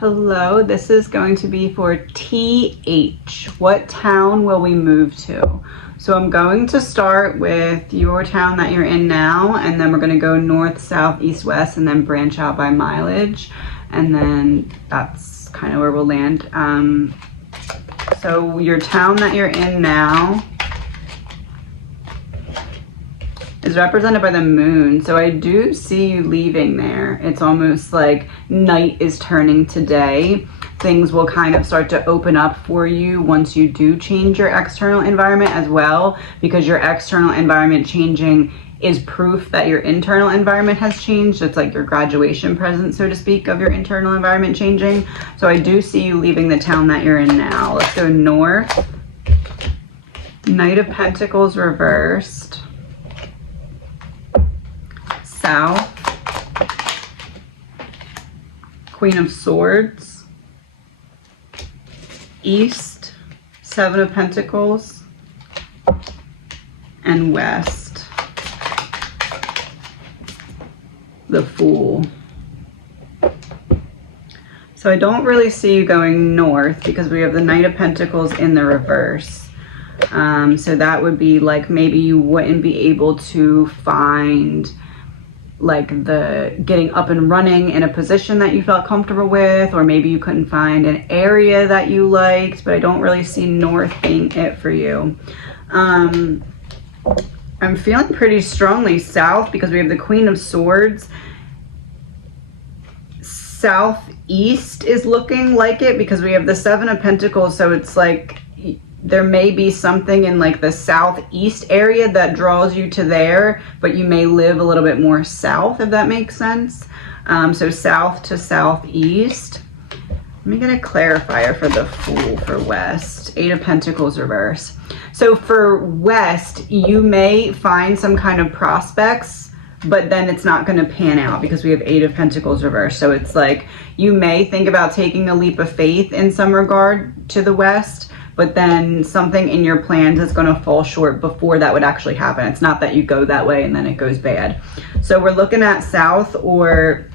Hello, this is going to be for TH. What town will we move to? So I'm going to start with your town that you're in now, and then we're going to go north, south, east, west, and then branch out by mileage. And then that's kind of where we'll land. So your town that you're in now is represented by the moon. So I do see you leaving there. It's almost like night is turning to day. Things will kind of start to open up for you once you do change your external environment as well, because your external environment changing is proof that your internal environment has changed. It's like your graduation present, so to speak, of your internal environment changing. So I do see you leaving the town that you're in now. Let's go north. Knight of Pentacles reversed. South, Queen of Swords, East, Seven of Pentacles, and West, the Fool. So I don't really see you going north because we have the Knight of Pentacles in the reverse. So that would be like maybe you wouldn't be able to find like the getting up and running in a position that you felt comfortable with, or maybe you couldn't find an area that you liked, but I don't really see north being it for you. I'm feeling pretty strongly south because we have the Queen of Swords. Southeast is looking like it because we have the Seven of Pentacles, so it's like there may be something in like the southeast area that draws you to there, but you may live a little bit more south, if that makes sense. So south to southeast. Let me get a clarifier for the Fool for West. Eight of Pentacles reverse. So for West, you may find some kind of prospects, but then it's not going to pan out because we have Eight of Pentacles reverse. So it's like you may think about taking a leap of faith in some regard to the West, but then something in your plans is going to fall short before that would actually happen. It's not that you go that way and then it goes bad. So we're looking at south or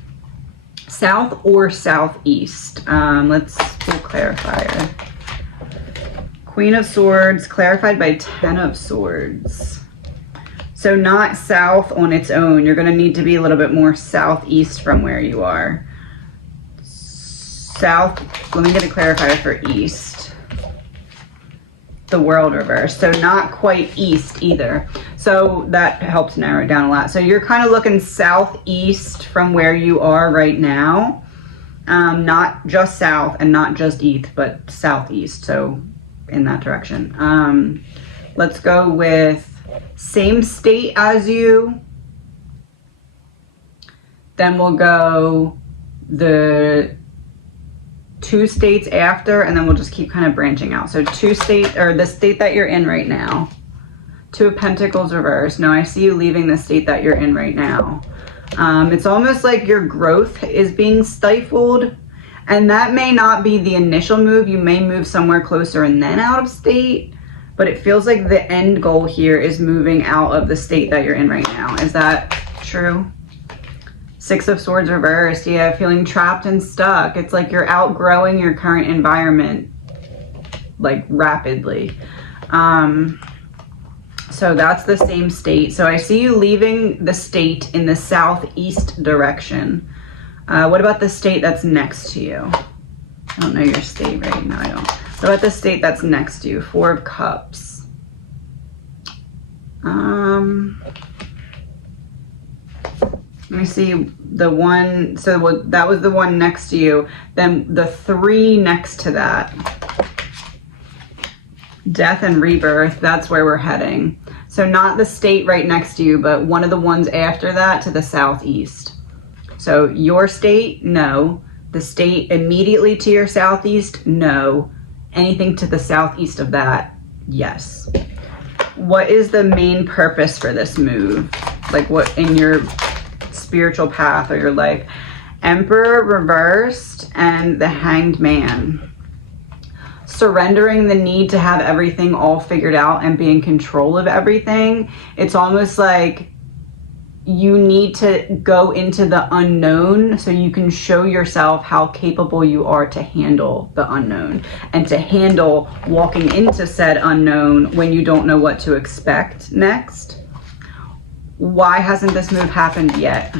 southeast. Let's do clarifier. Queen of Swords clarified by Ten of Swords. So not south on its own. You're going to need to be a little bit more southeast from where you are. South, let me get a clarifier for east. The World reverse, so not quite east either, so that helps narrow it down a lot. So you're kind of looking southeast from where you are right now, not just south and not just east, but southeast, so in that direction. Let's go with same state as you, then we'll go the two states after, and then we'll just keep kind of branching out. So two state, or the state that you're in right now. Two of Pentacles reverse. No, I see you leaving the state that you're in right now. It's almost like your growth is being stifled, and that may not be the initial move. You may move somewhere closer and then out of state, but it feels like the end goal here is moving out of the state that you're in right now. Is that true? Six of Swords reversed. Yeah, feeling trapped and stuck. It's like you're outgrowing your current environment like rapidly. So that's the same state. So I see you leaving the state in the southeast direction. What about the state that's next to you? I don't know your state right now. I don't. What about the state that's next to you? Four of Cups. Let me see the one, so that was the one next to you. Then the three next to that. Death and Rebirth, that's where we're heading. So not the state right next to you, but one of the ones after that to the southeast. So your state, no. The state immediately to your southeast, no. Anything to the southeast of that, yes. What is the main purpose for this move? Like what in your spiritual path or your life? Emperor reversed and the Hanged Man. Surrendering the need to have everything all figured out and be in control of everything. It's almost like you need to go into the unknown so you can show yourself how capable you are to handle the unknown and to handle walking into said unknown when you don't know what to expect next. Why hasn't this move happened yet?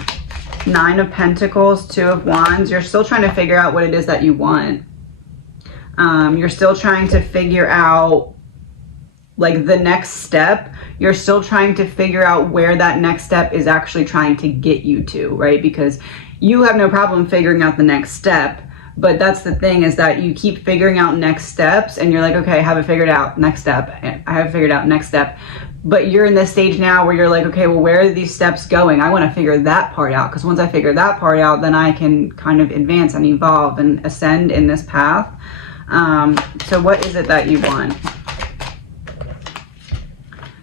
9 of Pentacles, 2 of Wands. You're still trying to figure out what it is that you want. You're still trying to figure out like the next step. You're still trying to figure out where that next step is actually trying to get you to, right? Because you have no problem figuring out the next step, but that's the thing, is that you keep figuring out next steps and you're like, okay, I have it figured out, next step. I have figured out next step. But you're in this stage now where you're like, okay, well, where are these steps going? I want to figure that part out, because once I figure that part out, then I can kind of advance and evolve and ascend in this path. So what is it that you want?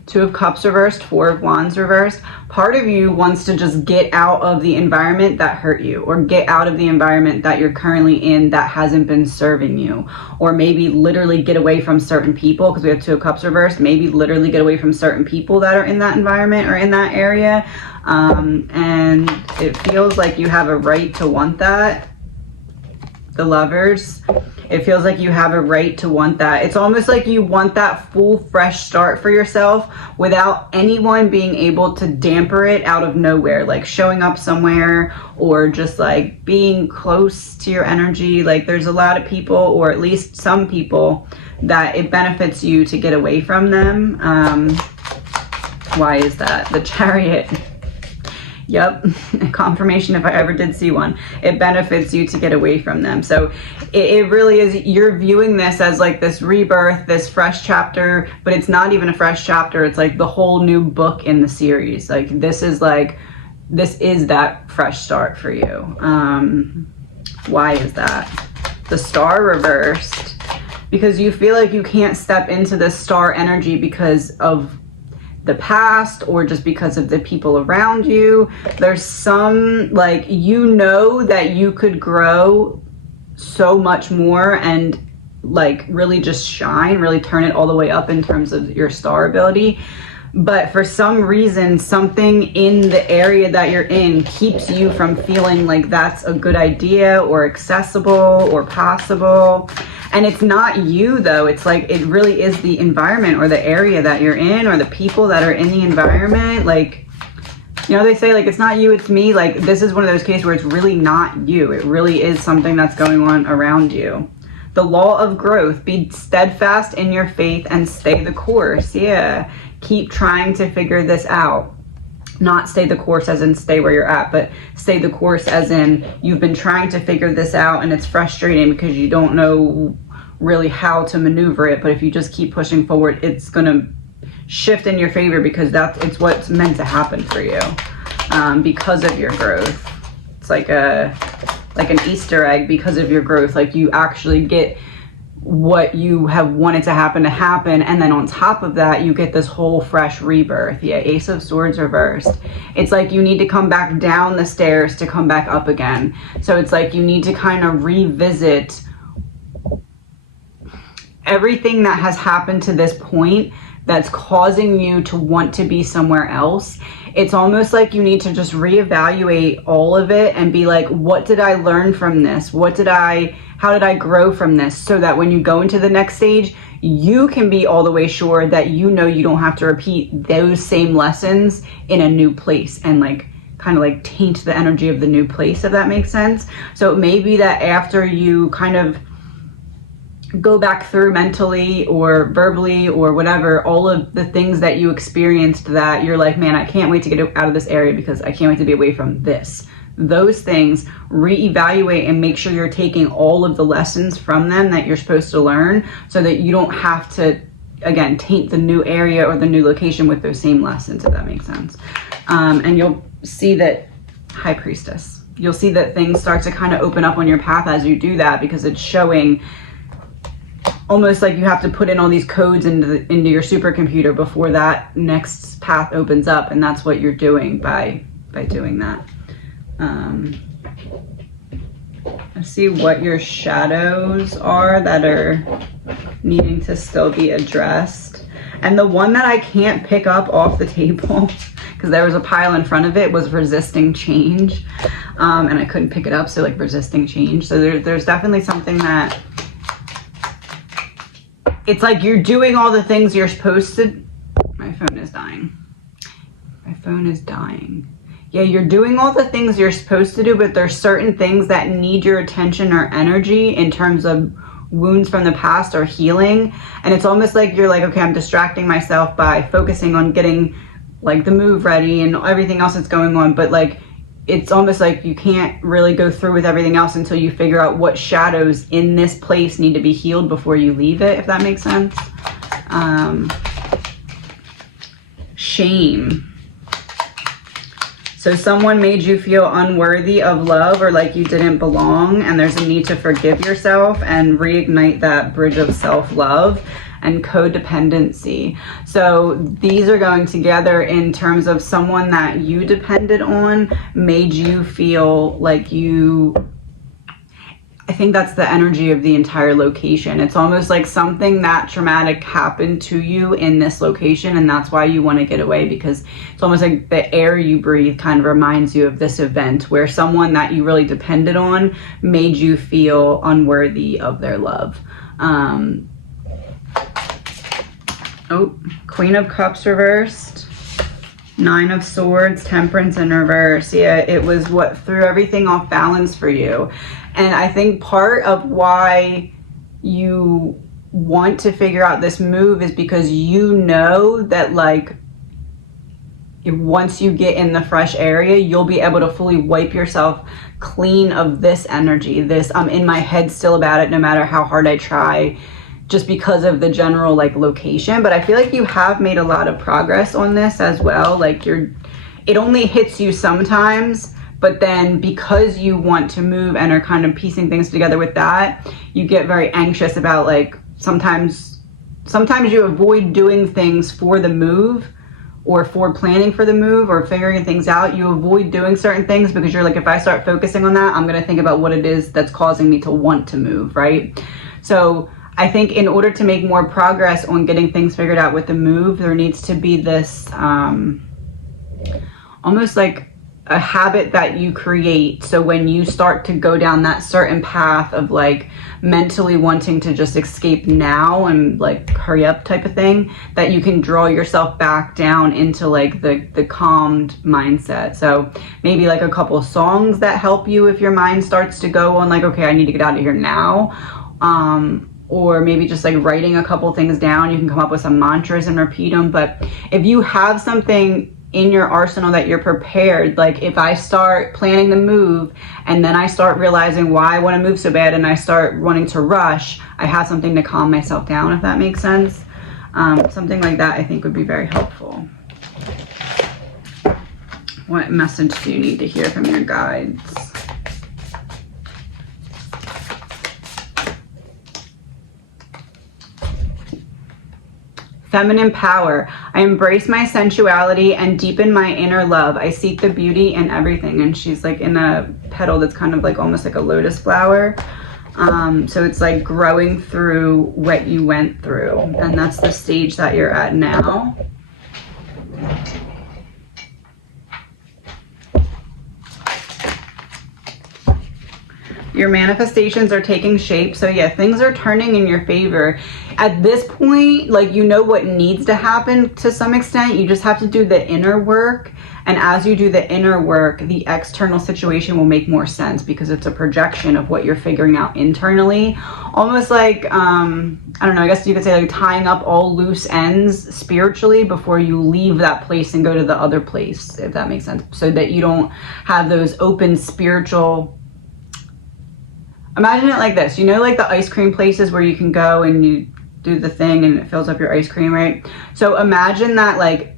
2 of Cups reversed, 4 of Wands reversed. Part of you wants to just get out of the environment that hurt you, or get out of the environment that you're currently in that hasn't been serving you, or maybe literally get away from certain people, because we have 2 of Cups reversed. Maybe literally get away from certain people that are in that environment or in that area. And it feels like you have a right to want that. The Lovers. It feels like you have a right to want that. It's almost like you want that full fresh start for yourself without anyone being able to damper it out of nowhere, like showing up somewhere or just like being close to your energy. Like there's a lot of people, or at least some people, that it benefits you to get away from them. Why is that? The Chariot. Yep, confirmation if I ever did see one. It benefits you to get away from them. So it really is, you're viewing this as like this rebirth, this fresh chapter, but it's not even a fresh chapter. It's like the whole new book in the series. Like this is that fresh start for you. Why is that? The Star reversed. Because you feel like you can't step into this star energy because of the past, or just because of the people around you. There's some, like, you know that you could grow so much more and like really just shine, really turn it all the way up in terms of your star ability. But for some reason, something in the area that you're in keeps you from feeling like that's a good idea or accessible or possible. And it's not you though, it's like, it really is the environment or the area that you're in, or the people that are in the environment. Like, you know, they say like, it's not you, it's me. Like this is one of those cases where it's really not you. It really is something that's going on around you. The Law of Growth, be steadfast in your faith and stay the course. Yeah, keep trying to figure this out. Not stay the course as in stay where you're at, but stay the course as in you've been trying to figure this out and it's frustrating because you don't know really how to maneuver it. But if you just keep pushing forward, it's going to shift in your favor, because it's what's meant to happen for you, because of your growth. It's like an Easter egg because of your growth. Like you actually get what you have wanted to happen, and then on top of that you get this whole fresh rebirth. Yeah, Ace of Swords reversed. It's like you need to come back down the stairs to come back up again. So it's like you need to kind of revisit everything that has happened to this point that's causing you to want to be somewhere else. It's almost like you need to just reevaluate all of it and be like, what did I learn from this? How did I grow from this? So that when you go into the next stage, you can be all the way sure that you know you don't have to repeat those same lessons in a new place and like kind of like taint the energy of the new place, if that makes sense. So it may be that after you kind of go back through mentally or verbally or whatever, all of the things that you experienced that you're like, man, I can't wait to get out of this area because I can't wait to be away from this. Those things, reevaluate and make sure you're taking all of the lessons from them that you're supposed to learn, so that you don't have to, again, taint the new area or the new location with those same lessons, if that makes sense. And you'll see that, High Priestess, you'll see that things start to kind of open up on your path as you do that, because it's showing almost like you have to put in all these codes into your supercomputer before that next path opens up, and that's what you're doing by doing that. Let's see what your shadows are that are needing to still be addressed. And the one that I can't pick up off the table, because there was a pile in front of it was resisting change, and I couldn't pick it up, so like resisting change. So there's definitely something that it's like you're doing all the things you're supposed to. My phone is dying. My phone is dying. Yeah, you're doing all the things you're supposed to do, but there's certain things that need your attention or energy in terms of wounds from the past or healing. And it's almost like you're like, okay, I'm distracting myself by focusing on getting like the move ready and everything else that's going on. But like, it's almost like you can't really go through with everything else until you figure out what shadows in this place need to be healed before you leave it, if that makes sense. Shame. So someone made you feel unworthy of love or like you didn't belong, and there's a need to forgive yourself and reignite that bridge of self-love and codependency. So these are going together in terms of someone that you depended on made you feel like you, I think that's the energy of the entire location. It's almost like something that traumatic happened to you in this location, and that's why you want to get away, because it's almost like the air you breathe kind of reminds you of this event where someone that you really depended on made you feel unworthy of their love. Queen of Cups reversed, Nine of Swords, Temperance in reverse. Yeah, it was what threw everything off balance for you. And I think part of why you want to figure out this move is because you know that like once you get in the fresh area, you'll be able to fully wipe yourself clean of this energy. This, I'm in my head still about it no matter how hard I try, just because of the general like location. But I feel like you have made a lot of progress on this as well. Like it only hits you sometimes, but then because you want to move and are kind of piecing things together with that, you get very anxious about like, sometimes you avoid doing things for the move or for planning for the move or figuring things out. You avoid doing certain things because you're like, if I start focusing on that, I'm going to think about what it is that's causing me to want to move, right? So I think in order to make more progress on getting things figured out with the move, there needs to be this almost like a habit that you create. So when you start to go down that certain path of like mentally wanting to just escape now and like hurry up type of thing, that you can draw yourself back down into like the calmed mindset. So maybe like a couple of songs that help you if your mind starts to go on like, okay, I need to get out of here now. Or maybe just like writing a couple things down. You can come up with some mantras and repeat them. But if you have something in your arsenal that you're prepared, like if I start planning the move and then I start realizing why I want to move so bad and I start wanting to rush, I have something to calm myself down, if that makes sense. Something like that I think would be very helpful. What message do you need to hear from your guides? Feminine power. I embrace my sensuality and deepen my inner love. I seek the beauty in everything. And she's like in a petal that's kind of like almost like a lotus flower. So it's like growing through what you went through. And that's the stage that you're at now. Your manifestations are taking shape. So yeah, things are turning in your favor. At this point, like, you know what needs to happen to some extent. You just have to do the inner work. And as you do the inner work, the external situation will make more sense because it's a projection of what you're figuring out internally. Almost like, I don't know, I guess you could say like tying up all loose ends spiritually before you leave that place and go to the other place, if that makes sense. So that you don't have those open spiritual... Imagine it like this, you know, like the ice cream places where you can go and you do the thing and it fills up your ice cream, right? So imagine that like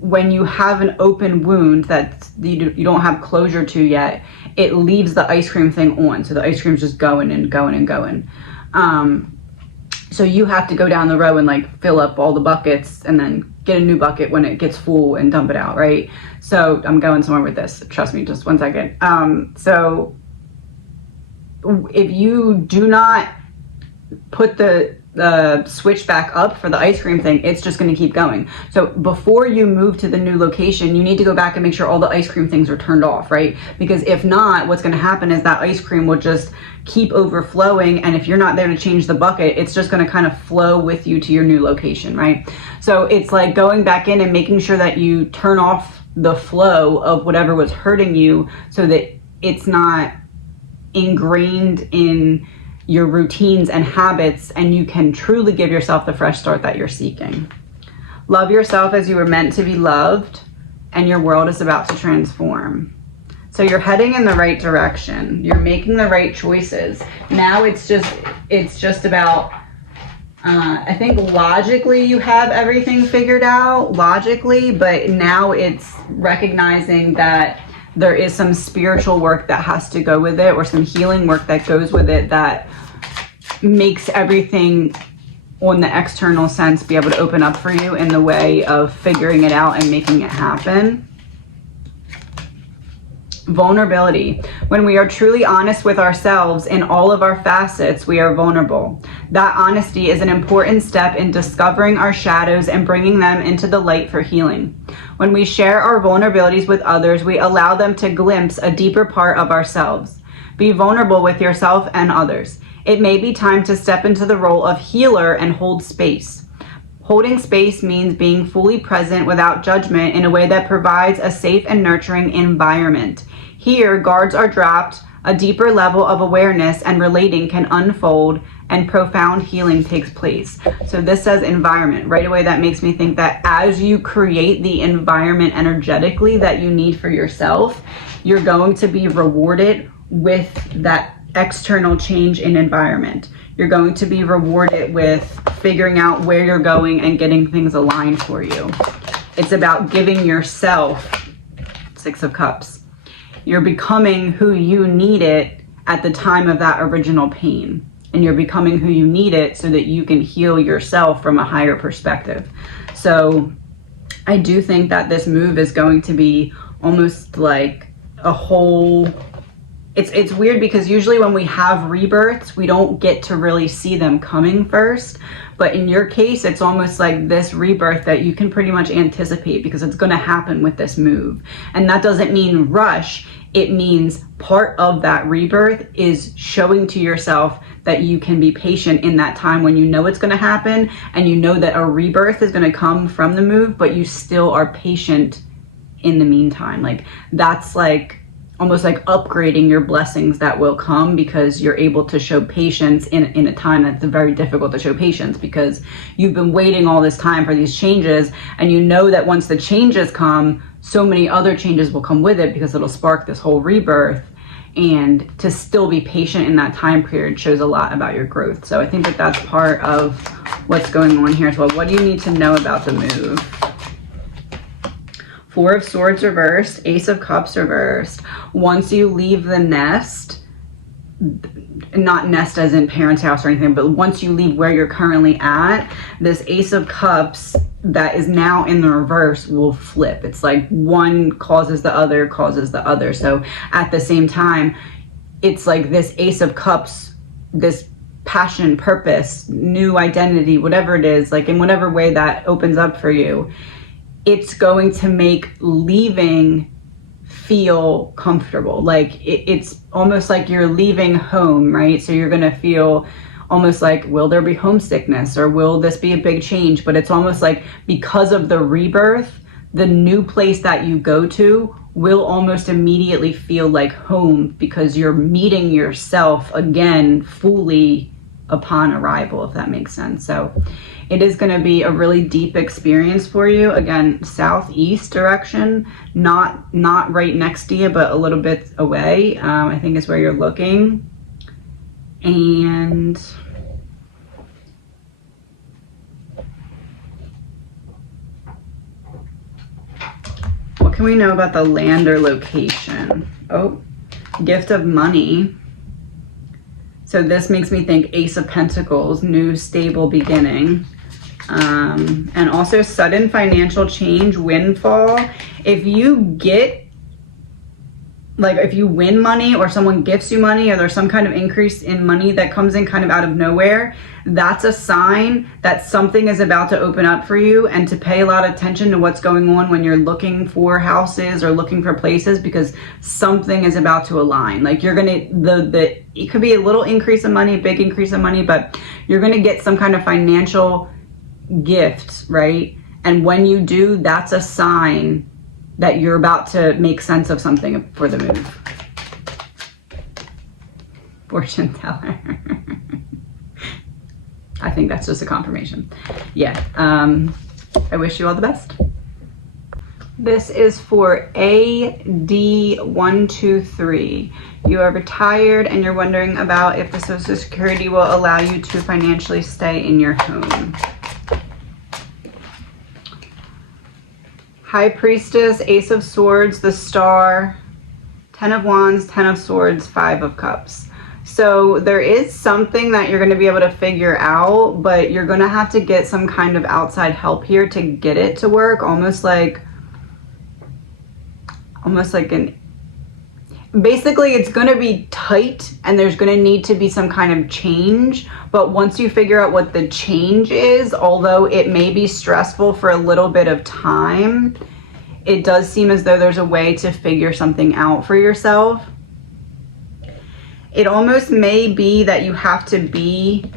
when you have an open wound that you don't have closure to yet, it leaves the ice cream thing on. So the ice cream's just going and going and going. So you have to go down the row and like fill up all the buckets and then get a new bucket when it gets full and dump it out, right? So I'm going somewhere with this. Trust me, just 1 second. So if you do not put the switch back up for the ice cream thing, it's just going to keep going. So before you move to the new location, you need to go back and make sure all the ice cream things are turned off, right? Because if not, what's going to happen is that ice cream will just keep overflowing, and if you're not there to change the bucket, it's just going to kind of flow with you to your new location, right? So it's like going back in and making sure that you turn off the flow of whatever was hurting you so that it's not ingrained in your routines and habits, and you can truly give yourself the fresh start that you're seeking. Love yourself as you were meant to be loved, and your world is about to transform. So you're heading in the right direction. You're making the right choices. Now it's just about, I think logically you have everything figured out, logically, but now it's recognizing that there is some spiritual work that has to go with it, or some healing work that goes with it, that makes everything on the external sense be able to open up for you in the way of figuring it out and making it happen. Vulnerability. When we are truly honest with ourselves in all of our facets, we are vulnerable. That honesty is an important step in discovering our shadows and bringing them into the light for healing. When we share our vulnerabilities with others, we allow them to glimpse a deeper part of ourselves. Be vulnerable with yourself and others. It may be time to step into the role of healer and hold space. Holding space means being fully present without judgment in a way that provides a safe and nurturing environment. Here, guards are dropped, a deeper level of awareness and relating can unfold, and profound healing takes place. So this says environment. Right away, that makes me think that as you create the environment energetically that you need for yourself, you're going to be rewarded with that external change in environment. You're going to be rewarded with figuring out where you're going and getting things aligned for you. It's about giving yourself, Six of Cups. You're becoming who you need it at the time of that original pain. And you're becoming who you need it so that you can heal yourself from a higher perspective. So I do think that this move is going to be almost like a whole... It's weird because usually when we have rebirths, we don't get to really see them coming first. But in your case, it's almost like this rebirth that you can pretty much anticipate because it's going to happen with this move. And that doesn't mean rush. It means part of that rebirth is showing to yourself that you can be patient in that time when you know it's going to happen and you know that a rebirth is going to come from the move, but you still are patient in the meantime. Like that's like almost like upgrading your blessings that will come because you're able to show patience in a time that's very difficult to show patience because you've been waiting all this time for these changes, and you know that once the changes come, so many other changes will come with it because it'll spark this whole rebirth. And to still be patient in that time period shows a lot about your growth. So I think that that's part of what's going on here as well. What do you need to know about the move? Four of Swords reversed, Ace of Cups reversed. Once you leave the nest, not nest as in parents' house or anything, but once you leave where you're currently at, this Ace of Cups that is now in the reverse will flip. It's like one causes the other, causes the other. So at the same time, it's like this Ace of Cups, this passion, purpose, new identity, whatever it is, like in whatever way that opens up for you, it's going to make leaving feel comfortable. Like it's almost like you're leaving home, right? So you're going to feel almost like, will there be homesickness or will this be a big change? But it's almost like because of the rebirth, the new place that you go to will almost immediately feel like home because you're meeting yourself again fully upon arrival, if that makes sense. So it is going to be a really deep experience for you. Again, southeast direction, not right next to you, but a little bit away, I think is where you're looking. And what can we know about the land or location? Oh, gift of money. So this makes me think Ace of Pentacles, new stable beginning. And also sudden financial change, windfall. If you get like if you win money or someone gifts you money or there's some kind of increase in money that comes in kind of out of nowhere, that's a sign that something is about to open up for you, and to pay a lot of attention to what's going on when you're looking for houses or looking for places, because something is about to align. Like you're gonna, it could be a little increase in money, a big increase in money, but you're gonna get some kind of financial gift, right? And when you do, that's a sign that you're about to make sense of something for the move. Fortune teller. I think that's just a confirmation. Yeah, I wish you all the best. This is for AD123. You are retired and you're wondering about if the Social Security will allow you to financially stay in your home. High Priestess, Ace of Swords, the Star, 10 of Wands, 10 of Swords, 5 of Cups. So there is something that you're going to be able to figure out, but you're going to have to get some kind of outside help here to get it to work. Almost like basically it's going to be tight and there's going to need to be some kind of change. But once you figure out what the change is, although it may be stressful for a little bit of time, it does seem as though there's a way to figure something out for yourself. It almost may be that you have to be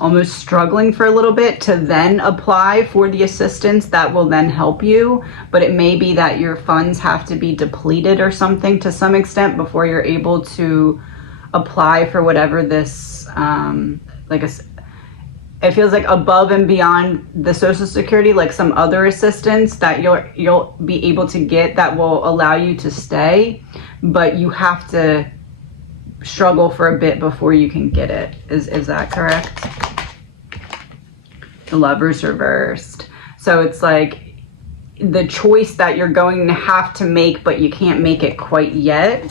almost struggling for a little bit to then apply for the assistance that will then help you. But it may be that your funds have to be depleted or something to some extent before you're able to apply for whatever this, it feels like above and beyond the Social Security, like some other assistance that you'll be able to get that will allow you to stay, but you have to struggle for a bit before you can get it. Is that correct? The Lover's reversed. So it's like the choice that you're going to have to make, but you can't make it quite yet.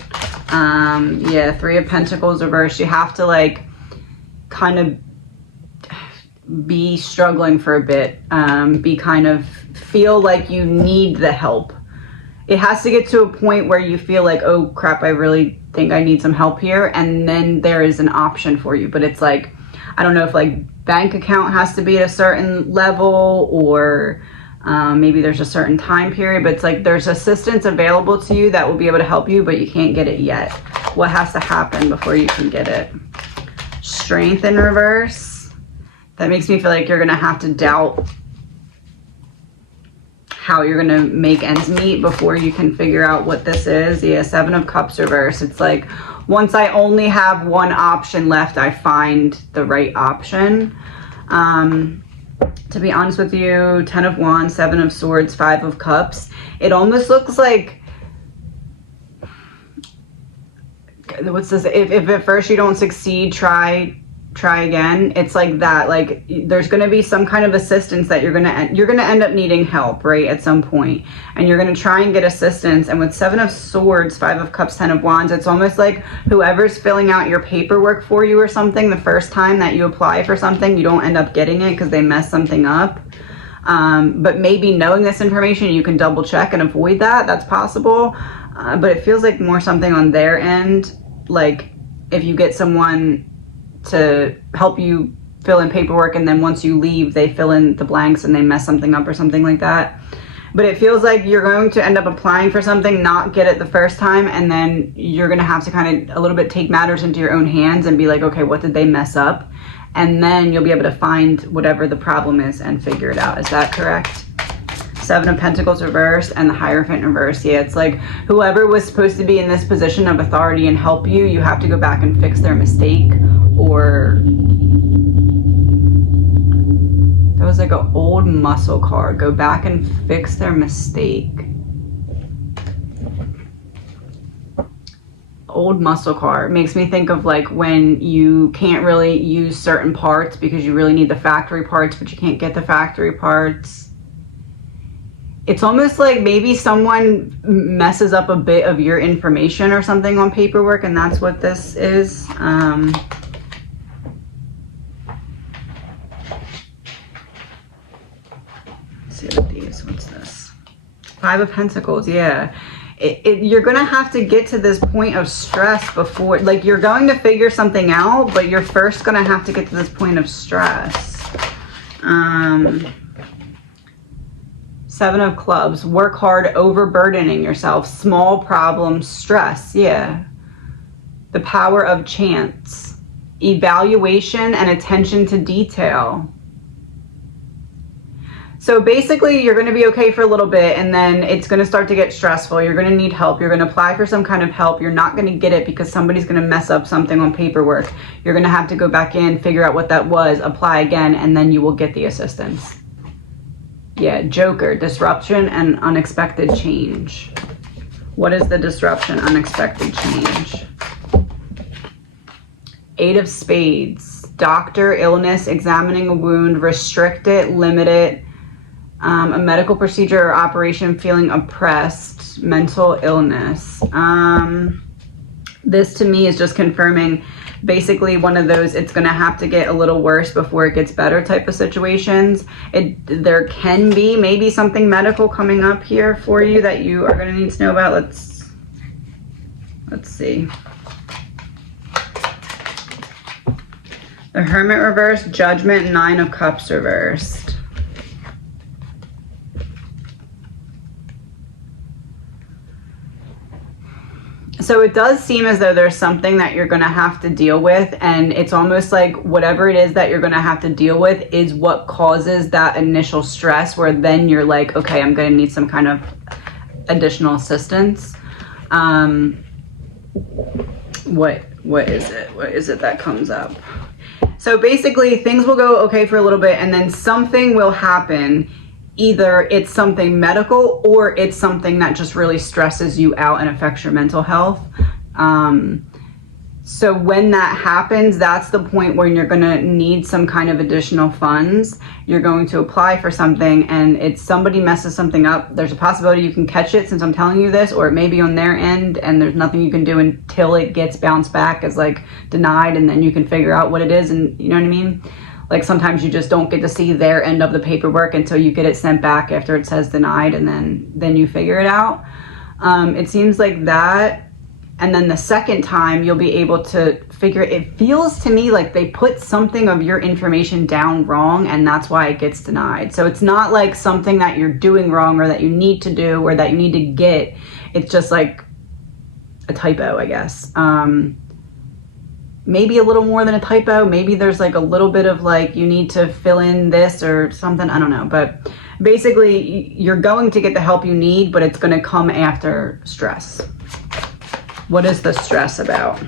Yeah, 3 of Pentacles reversed. You have to like kind of be struggling for a bit, feel like you need the help. It has to get to a point where you feel like, oh crap, I really think I need some help here, and then there is an option for you. But it's like, I don't know if like bank account has to be at a certain level, or maybe there's a certain time period, but it's like there's assistance available to you that will be able to help you, but you can't get it yet. What has to happen before you can get it? Strength in reverse. That makes me feel like you're going to have to doubt how you're going to make ends meet before you can figure out what this is. Yeah, 7 of Cups reverse. It's like, once I only have one option left, I find the right option. To be honest with you, 10 of Wands, 7 of Swords, 5 of Cups. It almost looks like, what's this? If at first you don't succeed, try again. It's like that. Like there's going to be some kind of assistance that you're going to end up needing help, right, at some point, and you're going to try and get assistance. And with 7 of Swords, 5 of Cups, 10 of Wands, it's almost like whoever's filling out your paperwork for you or something, the first time that you apply for something, you don't end up getting it because they mess something up. But maybe knowing this information, you can double check and avoid that. That's possible. But it feels like more something on their end, like if you get someone to help you fill in paperwork, and then once you leave they fill in the blanks and they mess something up or something like that. But it feels like you're going to end up applying for something, not get it the first time, and then you're going to have to kind of a little bit take matters into your own hands and be like, okay, what did they mess up? And then you'll be able to find whatever the problem is and figure it out. Is that correct? 7 of Pentacles reversed and the Hierophant reversed. Yeah, it's like whoever was supposed to be in this position of authority and help you, you have to go back and fix their mistake. Or that was like an old muscle card. Go back and fix their mistake. Old muscle card makes me think of like when you can't really use certain parts because you really need the factory parts, but you can't get the factory parts. It's almost like maybe someone messes up a bit of your information or something on paperwork, and that's what this is. Let's see what these, what's this? 5 of Pentacles, yeah. you're going to have to get to this point of stress before, like, you're going to figure something out, but you're first going to have to get to this point of stress. Seven of Clubs, work hard, overburdening yourself, small problems, stress. Yeah. The Power of Chance, evaluation and attention to detail. So basically, you're going to be okay for a little bit, and then it's going to start to get stressful. You're going to need help. You're going to apply for some kind of help. You're not going to get it because somebody's going to mess up something on paperwork. You're going to have to go back in, figure out what that was, apply again, and then you will get the assistance. Yeah, Joker, disruption and unexpected change. What is the disruption, unexpected change? Eight of Spades, doctor, illness, examining a wound, restrict it, limit it. A medical procedure or operation, feeling oppressed, mental illness. This to me is just confirming basically one of those, it's going to have to get a little worse before it gets better type of situations. There can be maybe something medical coming up here for you that you are going to need to know about. Let's see. The Hermit reversed, Judgment, Nine of Cups reversed. So it does seem as though there's something that you're going to have to deal with, and it's almost like whatever it is that you're going to have to deal with is what causes that initial stress, where then you're like, okay, I'm going to need some kind of additional assistance. What is it? What is it that comes up? So basically things will go okay for a little bit, and then something will happen. Either it's something medical or it's something that just really stresses you out and affects your mental health. So when that happens, that's the point where you're going to need some kind of additional funds. You're going to apply for something, and it's somebody messes something up. There's a possibility you can catch it since I'm telling you this, or it may be on their end and there's nothing you can do until it gets bounced back as like denied, and then you can figure out what it is, and you know what I mean? Like sometimes you just don't get to see their end of the paperwork until you get it sent back after it says denied, and then you figure it out. It seems like that. And then the second time you'll be able to figure it feels to me like they put something of your information down wrong, and that's why it gets denied. So it's not like something that you're doing wrong or that you need to do or that you need to get. It's just like a typo, I guess. Maybe a little more than a typo. Maybe there's like a little bit of like, you need to fill in this or something. I don't know. But basically you're going to get the help you need, but it's going to come after stress. What is the stress about?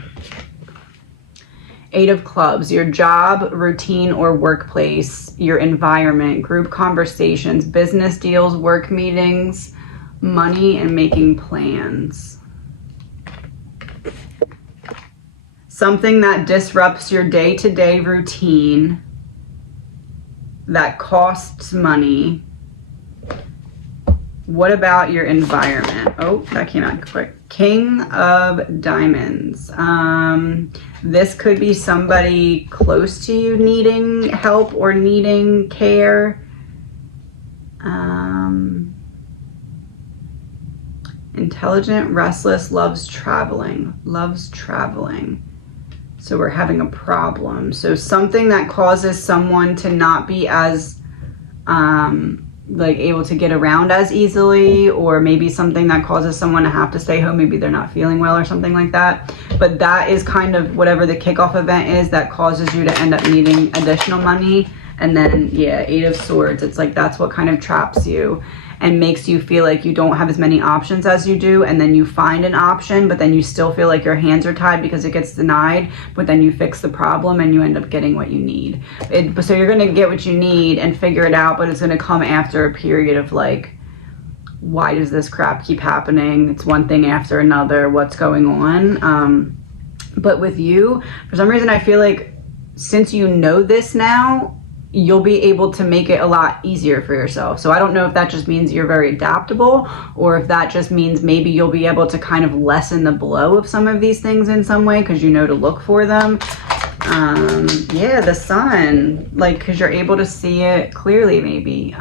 Eight of Clubs, your job, routine, or workplace, your environment, group conversations, business deals, work meetings, money, and making plans. Something that disrupts your day-to-day routine, that costs money. What about your environment? Oh, that came out quick. King of Diamonds. This could be somebody close to you needing help or needing care. Intelligent, restless, loves traveling. Loves traveling. So we're having a problem. So something that causes someone to not be as like able to get around as easily, or maybe something that causes someone to have to stay home. Maybe they're not feeling well or something like that. But that is kind of whatever the kickoff event is that causes you to end up needing additional money. And then, yeah, Eight of Swords. It's like that's what kind of traps you and makes you feel like you don't have as many options as you do. And then you find an option, but then you still feel like your hands are tied because it gets denied. But then you fix the problem and you end up getting what you need. So you're going to get what you need and figure it out, but it's going to come after a period of like, why does this crap keep happening? It's one thing after another. What's going on? But with you, for some reason, I feel like since you know this now, you'll be able to make it a lot easier for yourself. So I don't know if that just means you're very adaptable, or if that just means maybe you'll be able to kind of lessen the blow of some of these things in some way because you know to look for them. Yeah, the sun, like, because you're able to see it clearly maybe.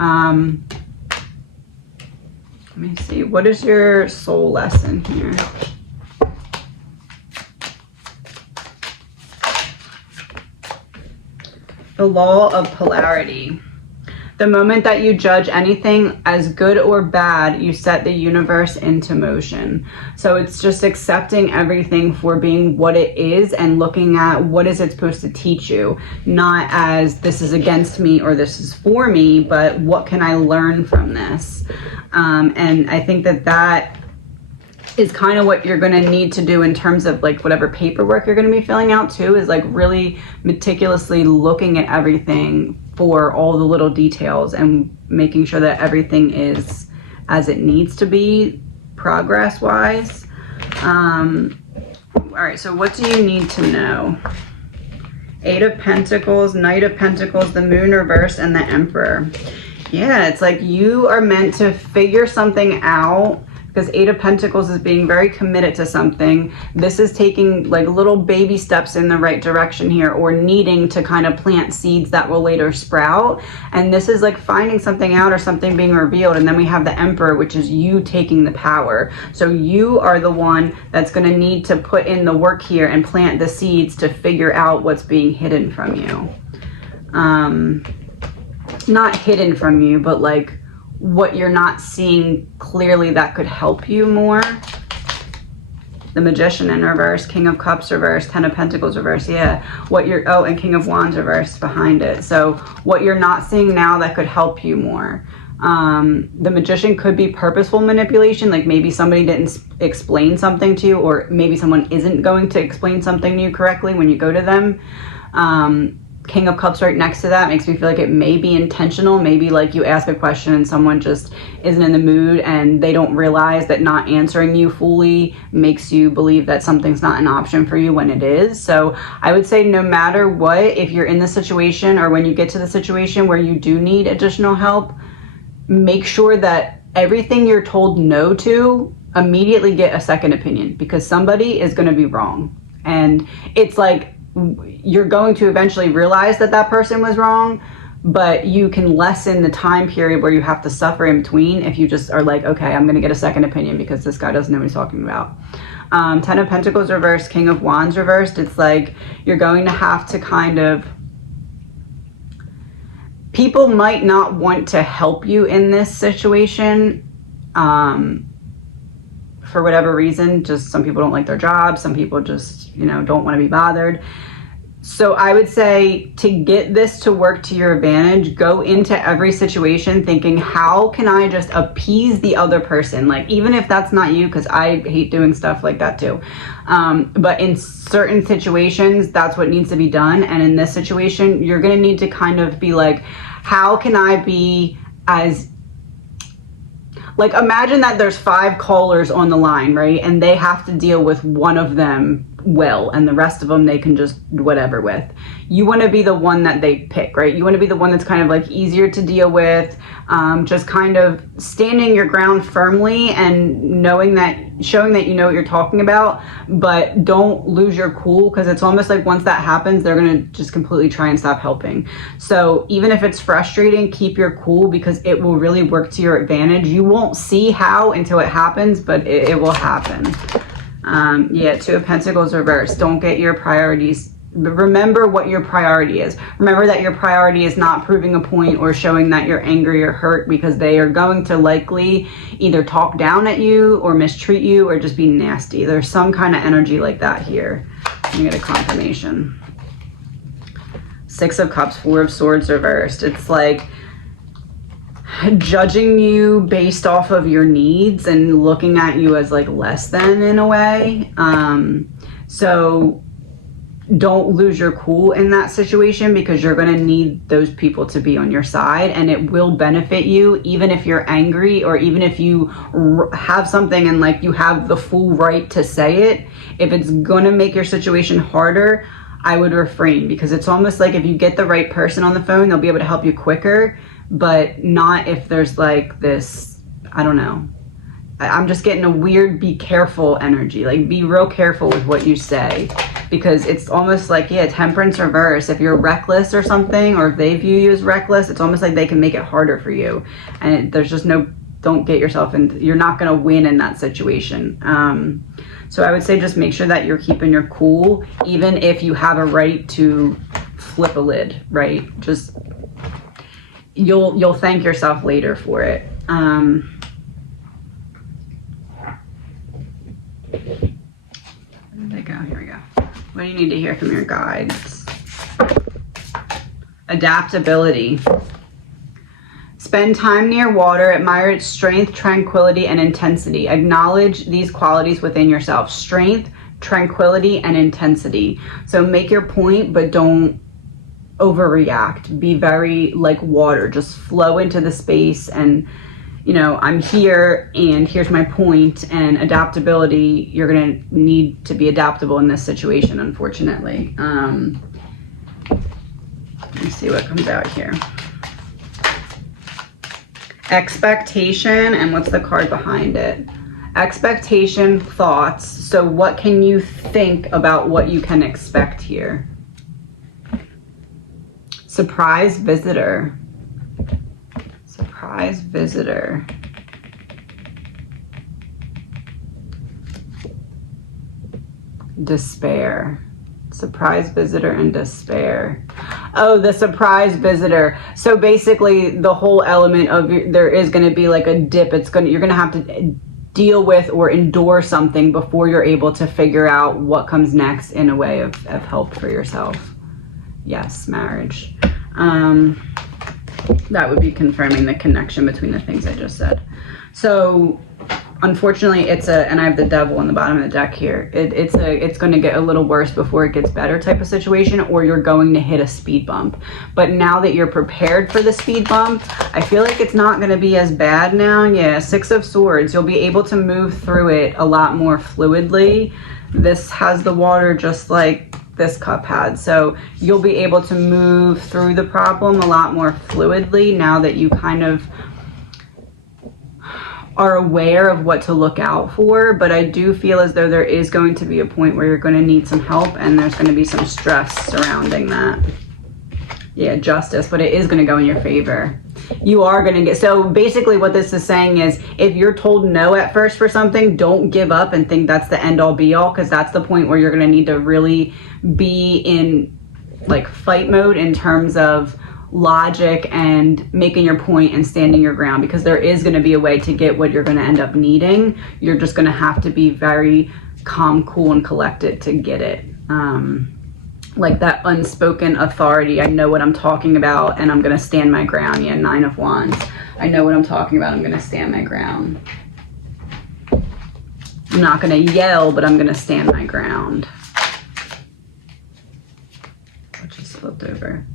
Let me see. What is your soul lesson here? The law of polarity. The moment that you judge anything as good or bad, you set the universe into motion. So it's just accepting everything for being what it is and looking at what is it supposed to teach you, not as this is against me or this is for me, but what can I learn from this? And I think that is kind of what you're going to need to do in terms of like whatever paperwork you're going to be filling out too, is like really meticulously looking at everything for all the little details and making sure that everything is as it needs to be progress wise. All right, so what do you need to know? 8 of Pentacles, Knight of Pentacles, the Moon reverse, and the Emperor. Yeah, it's like you are meant to figure something out, because 8 of Pentacles is being very committed to something. This is taking like little baby steps in the right direction here, or needing to kind of plant seeds that will later sprout. And this is like finding something out or something being revealed. And then we have the Emperor, which is you taking the power. So you are the one that's going to need to put in the work here and plant the seeds to figure out what's being hidden from you. Not hidden from you, but like what you're not seeing clearly that could help you more. The Magician in reverse, King of Cups reverse, 10 of Pentacles reverse. Yeah, what you're, oh, and King of Wands reverse behind it. So what you're not seeing now that could help you more. The Magician could be purposeful manipulation, like maybe somebody didn't explain something to you, or maybe someone isn't going to explain something to you correctly when you go to them. King of Cups right next to that makes me feel like it may be intentional. Maybe like you ask a question and someone just isn't in the mood and they don't realize that not answering you fully makes you believe that something's not an option for you when it is. So I would say no matter what, if you're in the situation or when you get to the situation where you do need additional help, make sure that everything you're told no to, immediately get a second opinion, because somebody is going to be wrong. And it's like, you're going to eventually realize that that person was wrong, but you can lessen the time period where you have to suffer in between if you just are like, okay, I'm going to get a second opinion because this guy doesn't know what he's talking about. 10 of Pentacles reversed, King of Wands reversed. It's like you're going to have to kind of, people might not want to help you in this situation for whatever reason. Just some people don't like their job. Some people just, you know, don't want to be bothered. So I would say to get this to work to your advantage, go into every situation thinking, how can I just appease the other person? Like, even if that's not you, because I hate doing stuff like that too. But in certain situations, that's what needs to be done. And in this situation, you're going to need to kind of be like, how can I be as, like, imagine that there's 5 callers on the line, right? And they have to deal with one of them well, and the rest of them they can just whatever with. You want to be the one that they pick, right? You want to be the one that's kind of like easier to deal with, just kind of standing your ground firmly and knowing that, showing that you know what you're talking about, but don't lose your cool, because it's almost like once that happens, they're going to just completely try and stop helping. So even if it's frustrating, keep your cool, because it will really work to your advantage. You won't see how until it happens, but it will happen. Yeah, 2 of Pentacles reversed. Don't get your priorities. Remember what your priority is. Remember that your priority is not proving a point or showing that you're angry or hurt, because they are going to likely either talk down at you or mistreat you or just be nasty. There's some kind of energy like that here. Let me get a confirmation. 6 of Cups, 4 of Swords reversed. It's like judging you based off of your needs and looking at you as like less than in a way. So don't lose your cool in that situation, because you're going to need those people to be on your side, and it will benefit you even if you're angry, or even if you have something and like you have the full right to say it. If it's going to make your situation harder, I would refrain, because it's almost like if you get the right person on the phone, they'll be able to help you quicker, but not if there's like this, I don't know. I'm just getting a weird be careful energy. Like, be real careful with what you say, because it's almost like, yeah, Temperance reverse. If you're reckless or something, or if they view you as reckless, it's almost like they can make it harder for you. And there's just no don't get yourself in, you're not going to win in that situation. So I would say just make sure that you're keeping your cool, even if you have a right to flip a lid, right? Just, you'll thank yourself later for it. Where did they go? Here we go. What do you need to hear from your guides? Adaptability. Spend time near water, admire its strength, tranquility, and intensity. Acknowledge these qualities within yourself. Strength, tranquility, and intensity. So make your point, but don't overreact. Be very like water. Just flow into the space and, you know, I'm here and here's my point. And adaptability, you're going to need to be adaptable in this situation, unfortunately. Let me see what comes out here. Expectation, and what's the card behind it? Expectation, thoughts. So what can you think about what you can expect here? Surprise visitor. Surprise visitor. Despair. Surprise visitor and despair. Oh, the surprise visitor. So basically the whole element of there is going to be like a dip. You're going to have to deal with or endure something before you're able to figure out what comes next in a way of help for yourself. Yes, marriage. That would be confirming the connection between the things I just said. So unfortunately, and I have the devil on the bottom of the deck here. It's going to get a little worse before it gets better type of situation, or you're going to hit a speed bump. But now that you're prepared for the speed bump, I feel like it's not going to be as bad now. Yeah, Six of Swords. You'll be able to move through it a lot more fluidly. This has the water just like this cup had. So you'll be able to move through the problem a lot more fluidly now that you kind of are aware of what to look out for. But I do feel as though there is going to be a point where you're going to need some help and there's going to be some stress surrounding that. Yeah, justice, but it is going to go in your favor. You are going to get, so basically what this is saying is if you're told no at first for something, don't give up and think that's the end all be all, because that's the point where you're going to need to really be in like fight mode in terms of logic and making your point and standing your ground, because there is going to be a way to get what you're going to end up needing. You're just going to have to be very calm, cool, and collected to get it. Like that unspoken authority. I know what I'm talking about and I'm going to stand my ground. Yeah, Nine of Wands. I know what I'm talking about. I'm going to stand my ground. I'm not going to yell, but I'm going to stand my ground. What just flipped over?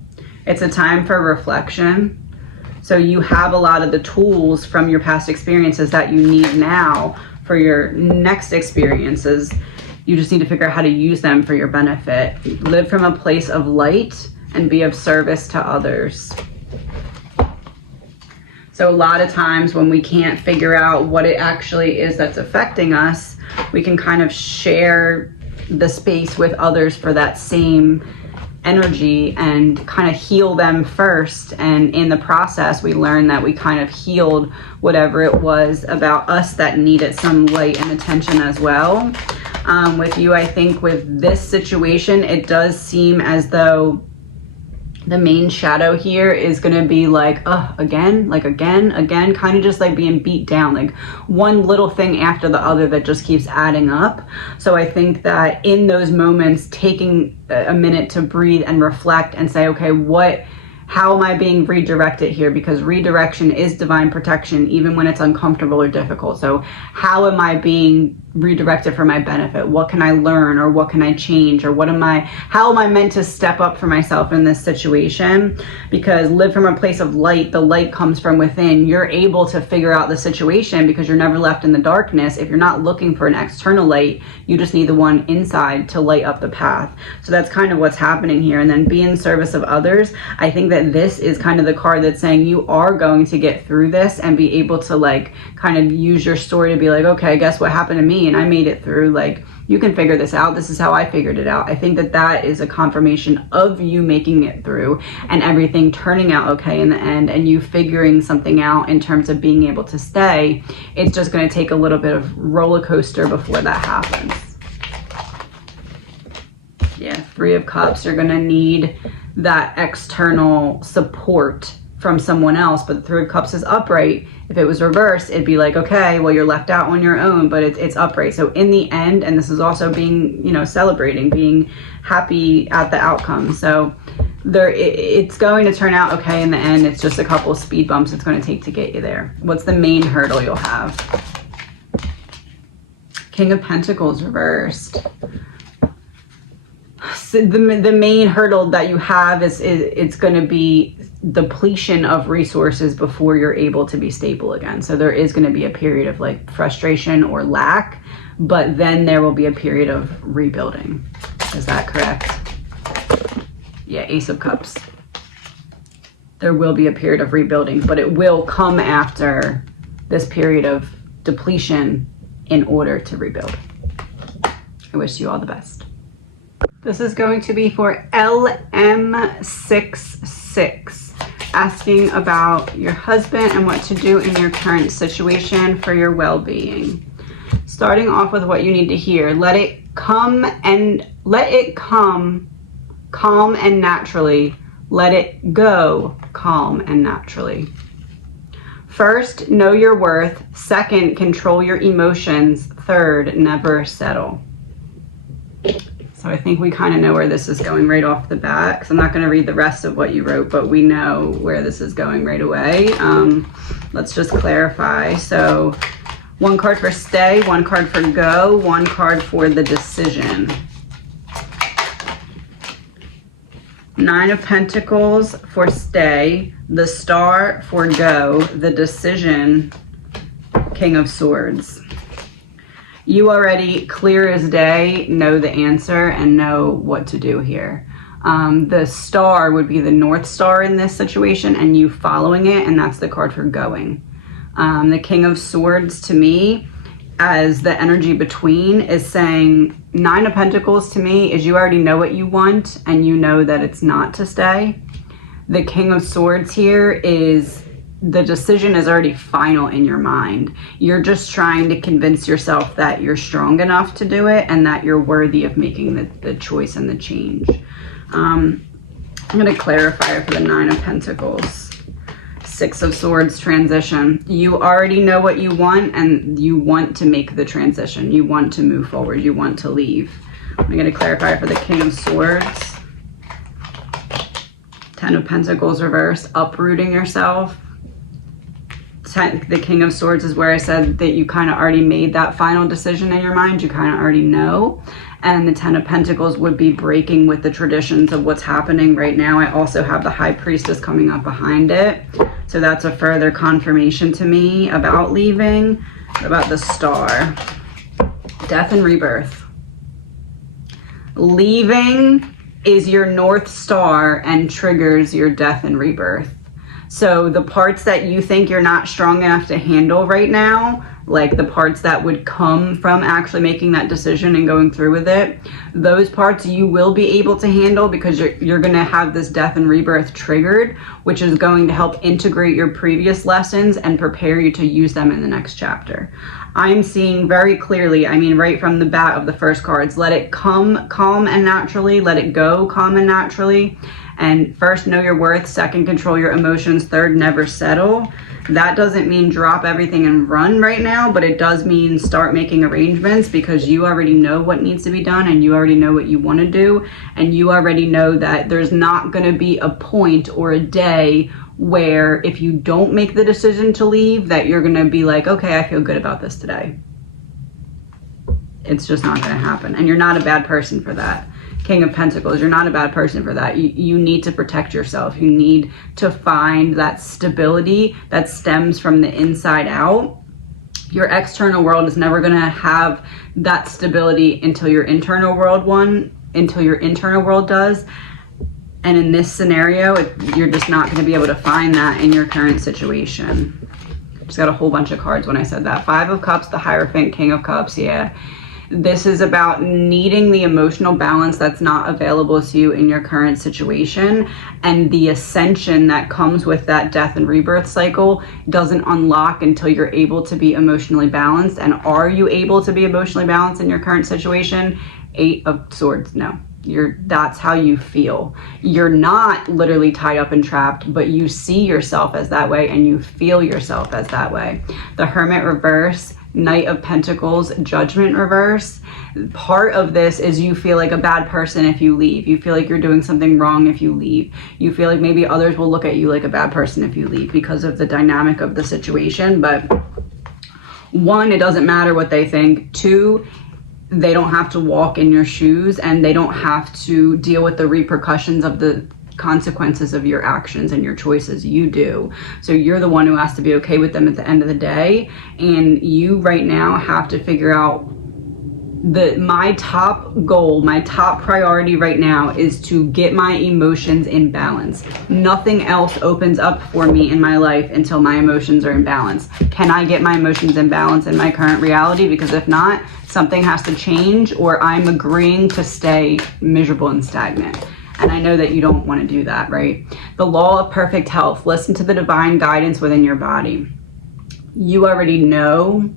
It's a time for reflection. So you have a lot of the tools from your past experiences that you need now for your next experiences. You just need to figure out how to use them for your benefit. Live from a place of light and be of service to others. So a lot of times when we can't figure out what it actually is that's affecting us, we can kind of share the space with others for that same energy and kind of heal them first. And in the process, we learn that we kind of healed whatever it was about us that needed some light and attention as well. With you, I think with this situation, it does seem as though the main shadow here is going to be like, again, kind of just like being beat down, like one little thing after the other that just keeps adding up. So I think that in those moments, taking a minute to breathe and reflect and say, okay, how am I being redirected here? Because redirection is divine protection, even when it's uncomfortable or difficult. So how am I being redirected for my benefit? What can I learn, or what can I change, or how am I meant to step up for myself in this situation? Because live from a place of light. The light comes from within. You're able to figure out the situation because you're never left in the darkness. If you're not looking for an external light, you just need the one inside to light up the path. So that's kind of what's happening here. And then be in service of others. I think that this is kind of the card that's saying you are going to get through this and be able to like kind of use your story to be like, okay, guess what happened to me? And I made it through. Like, you can figure this out. This is how I figured it out. I think that that is a confirmation of you making it through and everything turning out okay in the end, and you figuring something out in terms of being able to stay. It's just going to take a little bit of roller coaster before that happens. Yeah, Three of Cups, you're going to need that external support from someone else, but the Three of Cups is upright. If it was reversed, it'd be like, okay, well, you're left out on your own, but it's upright. So in the end, and this is also being, you know, celebrating, being happy at the outcome. So it's going to turn out okay in the end. It's just a couple of speed bumps it's going to take to get you there. What's the main hurdle you'll have? King of Pentacles reversed. So the main hurdle that you have is it's going to be depletion of resources before you're able to be stable again. So there is going to be a period of like frustration or lack, but then there will be a period of rebuilding. Is that correct? Yeah, Ace of Cups. There will be a period of rebuilding, but it will come after this period of depletion in order to rebuild. I wish you all the best. This is going to be for LM66, asking about your husband and what to do in your current situation for your well-being. Starting off with what you need to hear. Let it come calm and naturally. Let it go calm and naturally. First, know your worth. Second, control your emotions. Third, never settle. So I think we kind of know where this is going right off the bat, because I'm not going to read the rest of what you wrote, but we know where this is going right away. Let's just clarify. So 1 card for stay, 1 card for go, 1 card for the decision. 9 of Pentacles for stay, the Star for go, the decision, King of Swords. You already, clear as day, know the answer and know what to do here. The Star would be the North Star in this situation, and you following it, and that's the card for going. The King of Swords, to me, as the energy between, is saying 9 of Pentacles to me is you already know what you want, and you know that it's not to stay. The King of Swords here is the decision is already final in your mind. You're just trying to convince yourself that you're strong enough to do it and that you're worthy of making the choice and the change. I'm going to clarify for the 9 of Pentacles. 6 of Swords transition. You already know what you want, and you want to make the transition. You want to move forward. You want to leave. I'm going to clarify for the King of Swords. 10 of Pentacles reverse. Uprooting yourself. The King of Swords is where I said that you kind of already made that final decision in your mind. You kind of already know. And the 10 of Pentacles would be breaking with the traditions of what's happening right now. I also have the High Priestess coming up behind it. So that's a further confirmation to me about leaving. What about the Star? Death and rebirth. Leaving is your North Star and triggers your death and rebirth. So the parts that you think you're not strong enough to handle right now, like the parts that would come from actually making that decision and going through with it, those parts you will be able to handle because you're going to have this death and rebirth triggered, which is going to help integrate your previous lessons and prepare you to use them in the next chapter. I'm seeing very clearly, I mean, right from the bat of the first cards, let it come calm and naturally, let it go calm and naturally. And first, know your worth. Second, control your emotions. Third, never settle. That doesn't mean drop everything and run right now, but it does mean start making arrangements because you already know what needs to be done and you already know what you want to do. And you already know that there's not going to be a point or a day where if you don't make the decision to leave, that you're going to be like, okay, I feel good about this today. It's just not going to happen. And you're not a bad person for that. King of Pentacles, you're not a bad person for that. You need to protect yourself. You need to find that stability that stems from the inside out. Your external world is never going to have that stability until your internal world does. And in this scenario, you're just not going to be able to find that in your current situation. Just got a whole bunch of cards when I said that. 5 of Cups, the Hierophant, King of Cups, yeah. This is about needing the emotional balance that's not available to you in your current situation, and the ascension that comes with that death and rebirth cycle doesn't unlock until you're able to be emotionally balanced. And are you able to be emotionally balanced in your current situation? 8 of Swords, no. That's how you feel. You're not literally tied up and trapped, but you see yourself as that way and you feel yourself as that way. The Hermit reverse, Knight of Pentacles, Judgment reverse. Part of this is you feel like a bad person if you leave. You feel like you're doing something wrong if you leave. You feel like maybe others will look at you like a bad person if you leave because of the dynamic of the situation. But 1, it doesn't matter what they think. 2, they don't have to walk in your shoes, and they don't have to deal with the repercussions of the consequences of your actions and your choices. You do. So you're the one who has to be okay with them at the end of the day. And you right now have to figure out my top goal, my top priority right now is to get my emotions in balance. Nothing else opens up for me in my life until my emotions are in balance. Can I get my emotions in balance in my current reality? Because if not, something has to change, or I'm agreeing to stay miserable and stagnant. And I know that you don't want to do that, right? The law of perfect health. Listen to the divine guidance within your body. You already know.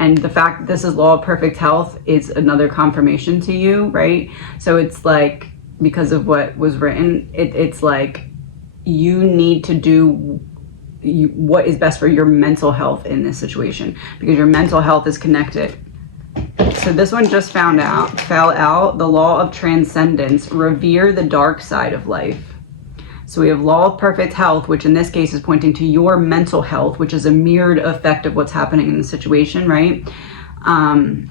And the fact that this is law of perfect health is another confirmation to you, right? So it's like, because of what was written, it's like you need to do what is best for your mental health in this situation, because your mental health is connected. So this one just fell out, the law of transcendence, revere the dark side of life. So we have law of perfect health, which in this case is pointing to your mental health, which is a mirrored effect of what's happening in the situation, right? And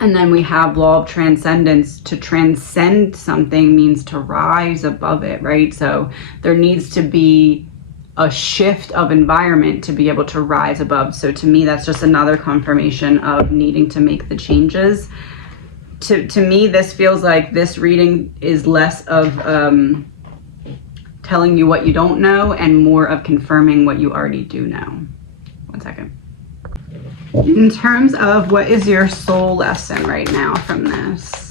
then we have law of transcendence. To transcend something means to rise above it, right? So there needs to be a shift of environment to be able to rise above. So to me, that's just another confirmation of needing to make the changes. To me, this feels like this reading is less of telling you what you don't know and more of confirming what you already do know. 1 second. In terms of what is your soul lesson right now from this?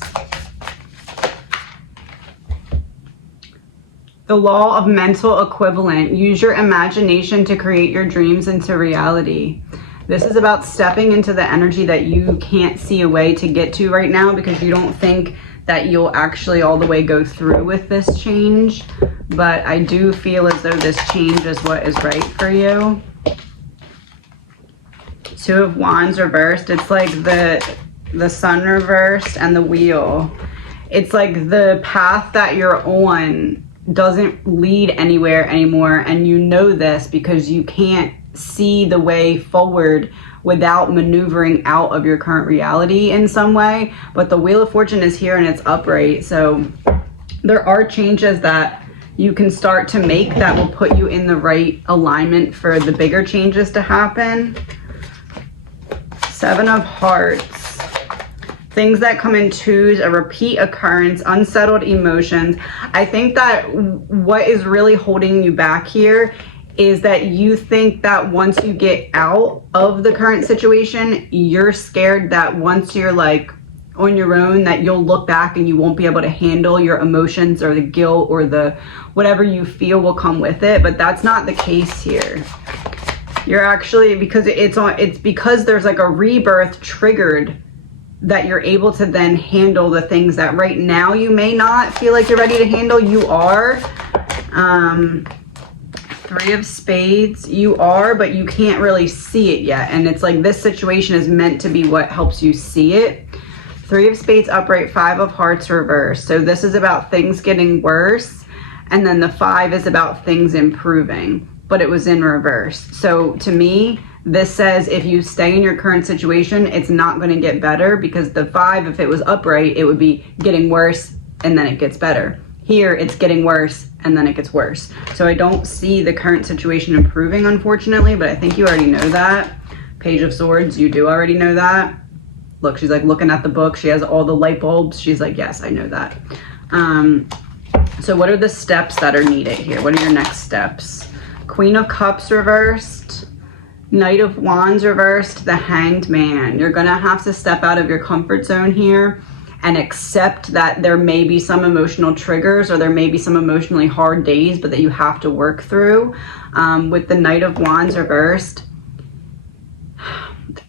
The law of mental equivalent. Use your imagination to create your dreams into reality. This is about stepping into the energy that you can't see a way to get to right now, because you don't think that you'll actually all the way go through with this change. But I do feel as though this change is what is right for you. 2 of Wands reversed. It's like the Sun reversed and the Wheel. It's like the path that you're on doesn't lead anywhere anymore, and you know this because you can't see the way forward without maneuvering out of your current reality in some way. But the Wheel of Fortune is here and it's upright, so there are changes that you can start to make that will put you in the right alignment for the bigger changes to happen. 7 of Hearts. Things that come in twos, a repeat occurrence, unsettled emotions. I think that what is really holding you back here is that you think that once you get out of the current situation, you're scared that once you're like on your own, that you'll look back and you won't be able to handle your emotions or the guilt or the whatever you feel will come with it. But that's not the case here. You're actually, because it's because there's like a rebirth triggered, that you're able to then handle the things that right now you may not feel like you're ready to handle. You are. 3 of Spades, you are, but you can't really see it yet. And it's like this situation is meant to be what helps you see it. 3 of Spades upright, 5 of Hearts reversed. So this is about things getting worse. And then the 5 is about things improving, but it was in reverse. So to me, this says if you stay in your current situation, it's not going to get better, because the 5, if it was upright, it would be getting worse and then it gets better. Here, it's getting worse and then it gets worse. So I don't see the current situation improving, unfortunately, but I think you already know that. Page of Swords, you do already know that. Look, she's like looking at the book. She has all the light bulbs. She's like, yes, I know that. So what are the steps that are needed here? What are your next steps? Queen of Cups reversed. Knight of Wands reversed, the Hanged Man. You're going to have to step out of your comfort zone here and accept that there may be some emotional triggers or there may be some emotionally hard days, but that you have to work through. With the Knight of Wands reversed,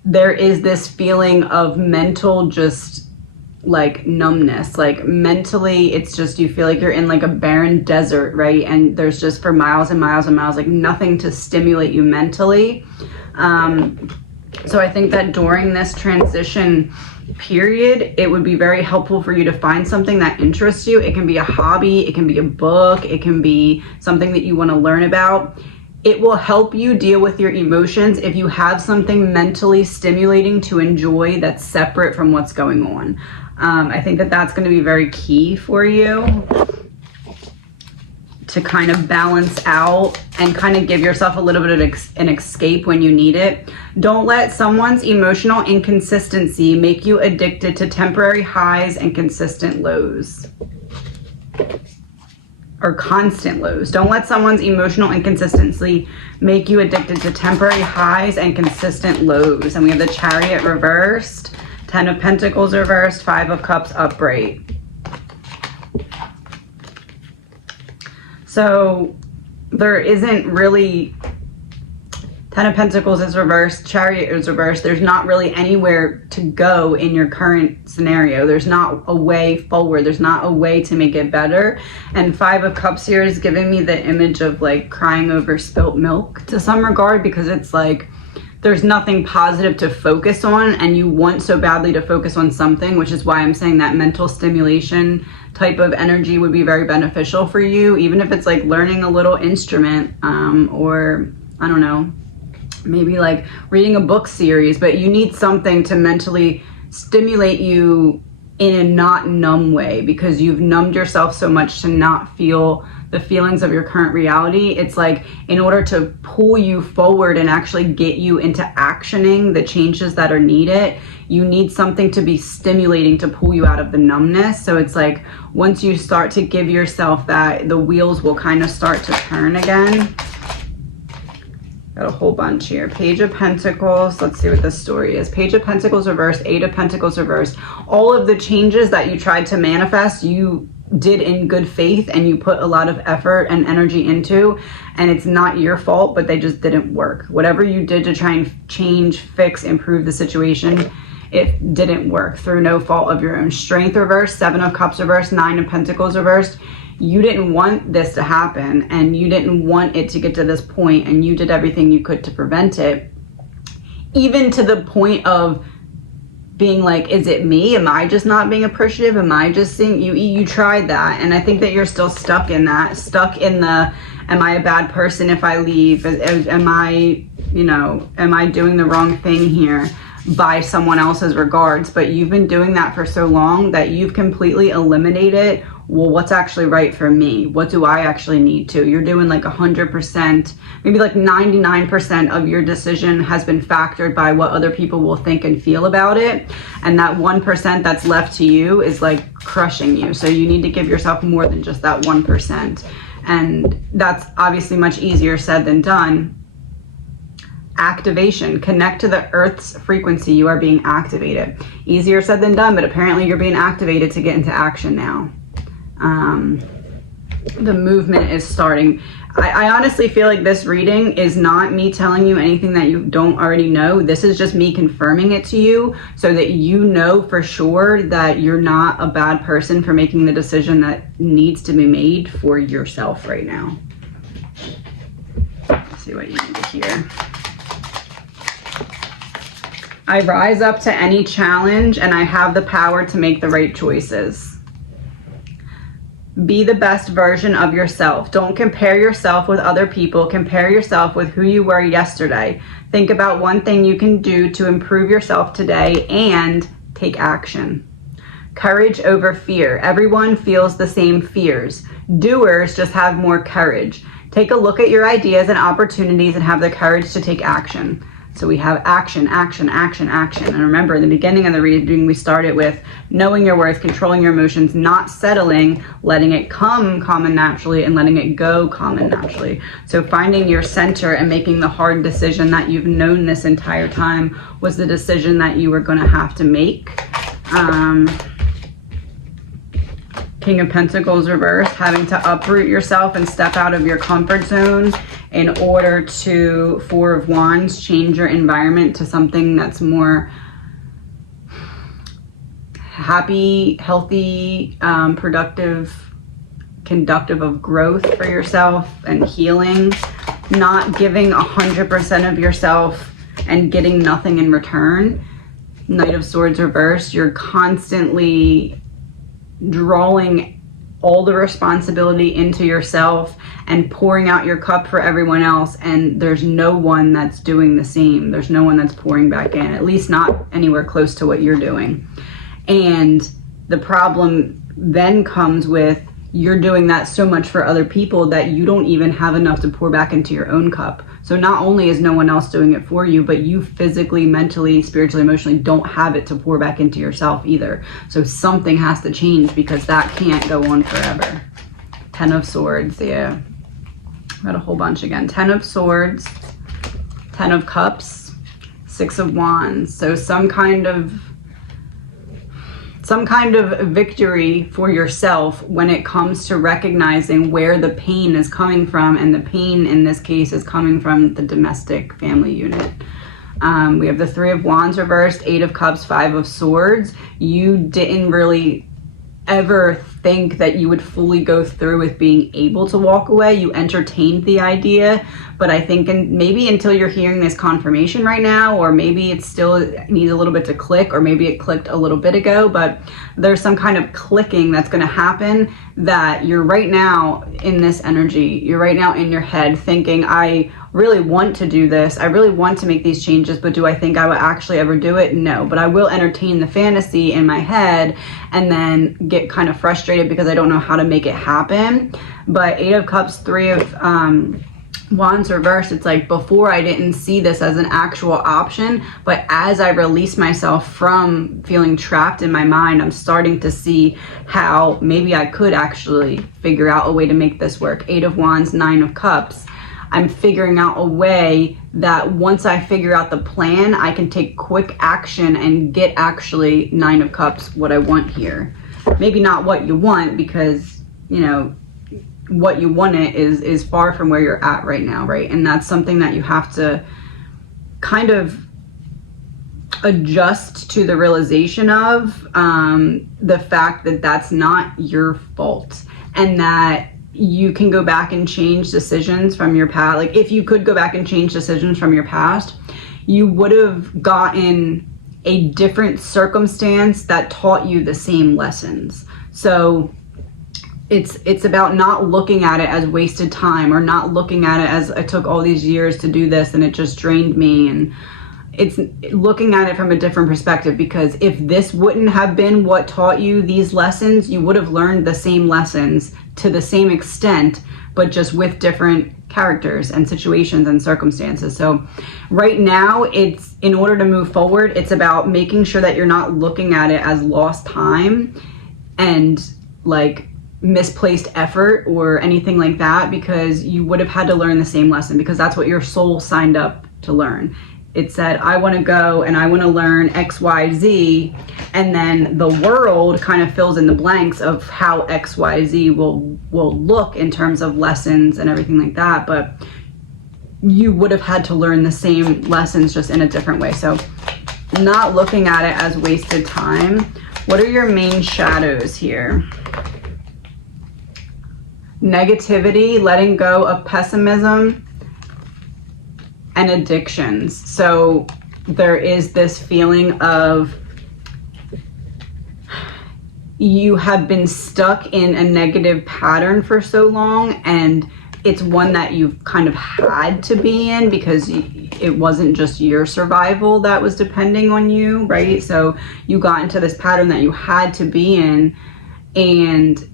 there is this feeling of mental just like numbness. Like mentally, it's just, you feel like you're in like a barren desert, right? And there's just for miles and miles and miles, like nothing to stimulate you mentally. So I think that during this transition period, it would be very helpful for you to find something that interests you. It can be a hobby, it can be a book, it can be something that you want to learn about. It will help you deal with your emotions if you have something mentally stimulating to enjoy that's separate from what's going on. I think that that's going to be very key for you to kind of balance out and kind of give yourself a little bit of an escape when you need it. Don't let someone's emotional inconsistency make you addicted to temporary highs and consistent lows. Or constant lows. Don't let someone's emotional inconsistency make you addicted to temporary highs and consistent lows. And we have the Chariot reversed, 10 of Pentacles reversed, 5 of Cups upright. So there isn't really, 10 of Pentacles is reversed, Chariot is reversed. There's not really anywhere to go in your current scenario. There's not a way forward. There's not a way to make it better. And 5 of Cups here is giving me the image of like crying over spilt milk to some regard, because it's like there's nothing positive to focus on and you want so badly to focus on something, which is why I'm saying that mental stimulation type of energy would be very beneficial for you, even if it's like learning a little instrument, or I don't know, maybe like reading a book series, but you need something to mentally stimulate you in a not numb way, because you've numbed yourself so much to not feel the feelings of your current reality. It's like in order to pull you forward and actually get you into actioning the changes that are needed, you need something to be stimulating to pull you out of the numbness. So it's like once you start to give yourself that, the wheels will kind of start to turn again. Got a whole bunch here. Page of Pentacles. Let's see what the story is. Page of Pentacles reversed, 8 of Pentacles reversed. All of the changes that you tried to manifest, you did in good faith and you put a lot of effort and energy into, and it's not your fault, but they just didn't work. Whatever you did to try and change, fix, improve the situation, it didn't work through no fault of your own. Strength reversed, 7 of Cups reversed, 9 of Pentacles reversed. You didn't want this to happen and you didn't want it to get to this point, and you did everything you could to prevent it, even to the point of being like, is it me? Am I just not being appreciative? Am I just seeing you tried that? And I think that you're still stuck in that, stuck in the, am I a bad person if I leave? Am I, am I doing the wrong thing here by someone else's regards? But you've been doing that for so long that you've completely eliminated, well, what's actually right for me? What do I actually need to? You're doing like 100%, maybe like 99% of your decision has been factored by what other people will think and feel about it. And that 1% that's left to you is like crushing you. So you need to give yourself more than just that 1%. And that's obviously much easier said than done. Activation. Connect to the Earth's frequency. You are being activated. Easier said than done, but apparently you're being activated to get into action now. The movement is starting. I honestly feel like this reading is not me telling you anything that you don't already know. This is just me confirming it to you so that you know for sure that you're not a bad person for making the decision that needs to be made for yourself right now. Let's see what you need to hear. I rise up to any challenge and I have the power to make the right choices. Be the best version of yourself. Don't compare yourself with other people. Compare yourself with who you were yesterday. Think about one thing you can do to improve yourself today and take action. Courage over fear. Everyone feels the same fears. Doers just have more courage. Take a look at your ideas and opportunities and have the courage to take action. So we have action, action, action, action. And remember, in the beginning of the reading, we started with knowing your worth, controlling your emotions, not settling, letting it come calm and naturally, and letting it go calm and naturally. So finding your center and making the hard decision that you've known this entire time was the decision that you were going to have to make. King of Pentacles reversed, having to uproot yourself and step out of your comfort zone in order to, Four of Wands, change your environment to something that's more happy, healthy, productive, conductive of growth for yourself and healing. Not giving 100% of yourself and getting nothing in return. Knight of Swords reversed, you're constantly drawing all the responsibility into yourself and pouring out your cup for everyone else, and there's no one that's doing the same. There's no one that's pouring back in, at least not anywhere close to what you're doing. And the problem then comes with you're doing that so much for other people that you don't even have enough to pour back into your own cup. So not only is no one else doing it for you, but you physically, mentally, spiritually, emotionally don't have it to pour back into yourself either. So something has to change, because that can't go on forever. Ten of Swords, yeah. Got a whole bunch again. Ten of Swords, Ten of Cups, Six of Wands. So some kind of victory for yourself when it comes to recognizing where the pain is coming from, and the pain in this case is coming from the domestic family unit. We have the Three of Wands reversed, Eight of Cups, Five of Swords. You didn't really ever think that you would fully go through with being able to walk away. You entertained the idea, but I think maybe until you're hearing this confirmation right now, or maybe it still needs a little bit to click, or maybe it clicked a little bit ago, but there's some kind of clicking that's going to happen, that you're right now in this energy. You're right now in your head thinking, I really want to do this. I really want to make these changes, but do I think I will actually ever do it? No, but I will entertain the fantasy in my head and then get kind of frustrated because I don't know how to make it happen. But Eight of Cups, Three of Wands reversed, it's like before I didn't see this as an actual option, but as I release myself from feeling trapped in my mind, I'm starting to see how maybe I could actually figure out a way to make this work. Eight of Wands, Nine of Cups. I'm figuring out a way that once I figure out the plan, I can take quick action and get actually Nine of Cups, what I want here. Maybe not what you want, because, you know, what you want is far from where you're at right now, right? And that's something that you have to kind of adjust to the realization of, the fact that that's not your fault, and that you can go back and change decisions from your past. Like, if you could go back and change decisions from your past, you would have gotten a different circumstance that taught you the same lessons. So it's about not looking at it as wasted time, or not looking at it as I took all these years to do this and it just drained me. And it's looking at it from a different perspective, because if this wouldn't have been what taught you these lessons, you would have learned the same lessons to the same extent, but just with different characters and situations and circumstances. So right now, it's, in order to move forward, it's about making sure that you're not looking at it as lost time and like misplaced effort or anything like that, because you would have had to learn the same lesson, because that's what your soul signed up to learn. It said, I want to go and I want to learn X, Y, Z, and then the world kind of fills in the blanks of how X, Y, Z will look in terms of lessons and everything like that. But you would have had to learn the same lessons, just in a different way. So not looking at it as wasted time. What are your main shadows here? Negativity, letting go of pessimism, and addictions. So there is this feeling of you have been stuck in a negative pattern for so long, and it's one that you've kind of had to be in because it wasn't just your survival that was depending on you, right? So you got into this pattern that you had to be in, and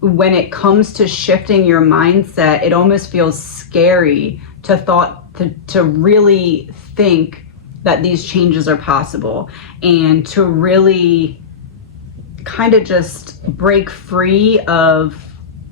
when it comes to shifting your mindset, it almost feels scary to really think that these changes are possible, and to really kind of just break free of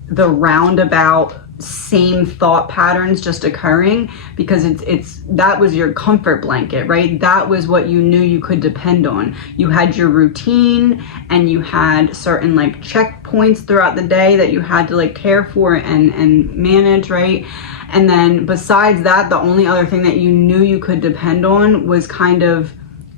the roundabout same thought patterns just occurring, because it's that was your comfort blanket, right? That was what you knew you could depend on. You had your routine, and you had certain like checkpoints throughout the day that you had to like care for and manage, right? And then besides that, the only other thing that you knew you could depend on was kind of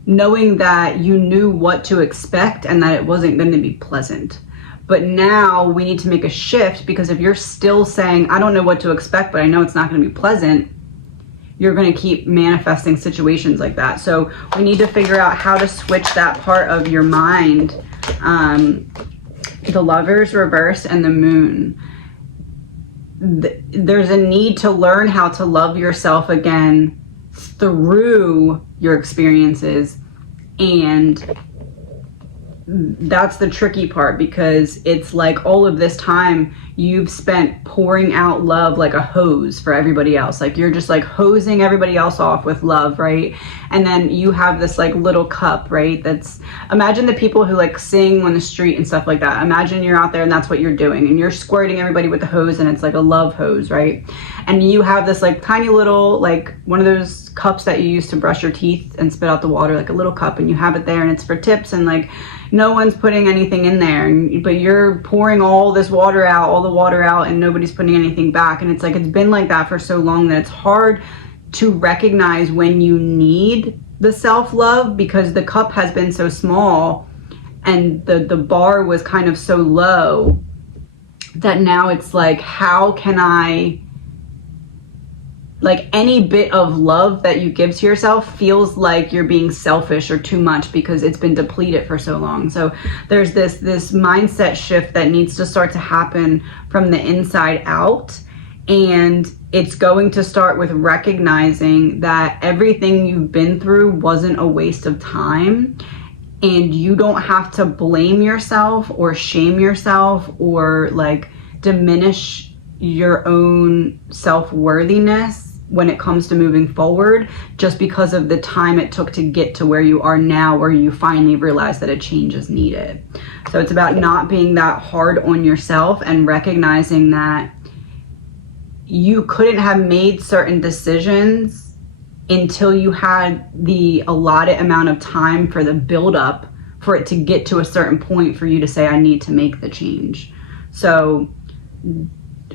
knowing that you knew what to expect and that it wasn't going to be pleasant. But now we need to make a shift, because if you're still saying, I don't know what to expect, but I know it's not going to be pleasant, you're going to keep manifesting situations like that. So we need to figure out how to switch that part of your mind. The Lovers reverse and the Moon. There's a need to learn how to love yourself again through your experiences, and that's the tricky part, because it's like all of this time you've spent pouring out love like a hose for everybody else. Like you're just like hosing everybody else off with love, right? And then you have this like little cup, right? That's, imagine the people who like sing on the street and stuff like that. Imagine you're out there and that's what you're doing, and you're squirting everybody with the hose, and it's like a love hose, right? And you have this like tiny little, like one of those cups that you use to brush your teeth and spit out the water, like a little cup, and you have it there, and it's for tips, and like no one's putting anything in there, but you're pouring all this water out, all the water out, and nobody's putting anything back. And it's like, it's been like that for so long that it's hard to recognize when you need the self-love, because the cup has been so small and the bar was kind of so low, that now it's like, how can I, like any bit of love that you give to yourself feels like you're being selfish or too much, because it's been depleted for so long. So there's this mindset shift that needs to start to happen from the inside out. And it's going to start with recognizing that everything you've been through wasn't a waste of time. And you don't have to blame yourself or shame yourself or like diminish your own self-worthiness when it comes to moving forward, just because of the time it took to get to where you are now, where you finally realize that a change is needed. So it's about not being that hard on yourself, and recognizing that you couldn't have made certain decisions until you had the allotted amount of time for the build-up, for it to get to a certain point for you to say, I need to make the change. So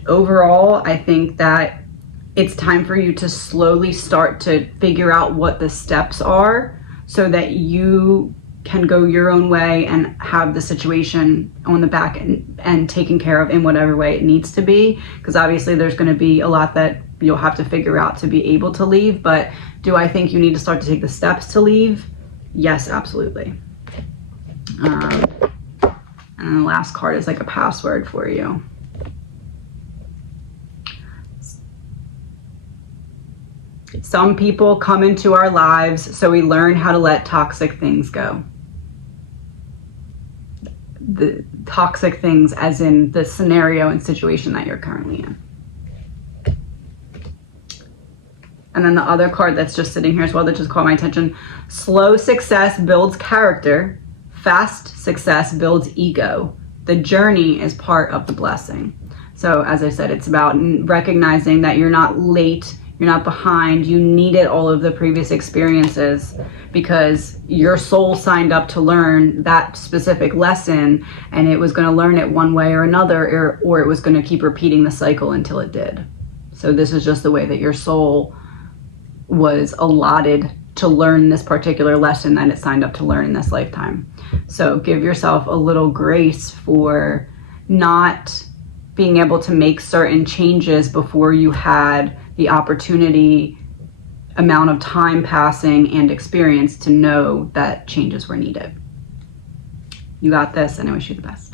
overall, I think that it's time for you to slowly start to figure out what the steps are, so that you can go your own way and have the situation on the back end and taken care of in whatever way it needs to be. Because obviously there's going to be a lot that you'll have to figure out to be able to leave. But do I think you need to start to take the steps to leave? Yes, absolutely. And then the last card is like a password for you. Some people come into our lives so we learn how to let toxic things go. The toxic things as in the scenario and situation that you're currently in. And then the other card that's just sitting here as well that just caught my attention. Slow success builds character. Fast success builds ego. The journey is part of the blessing. So as I said, it's about recognizing that you're not late, you're not behind, you needed all of the previous experiences, because your soul signed up to learn that specific lesson, and it was going to learn it one way or another, or it was going to keep repeating the cycle until it did. So this is just the way that your soul was allotted to learn this particular lesson that it signed up to learn in this lifetime. So give yourself a little grace for not being able to make certain changes before you had the opportunity, amount of time passing, and experience to know that changes were needed. You got this, and I wish you the best.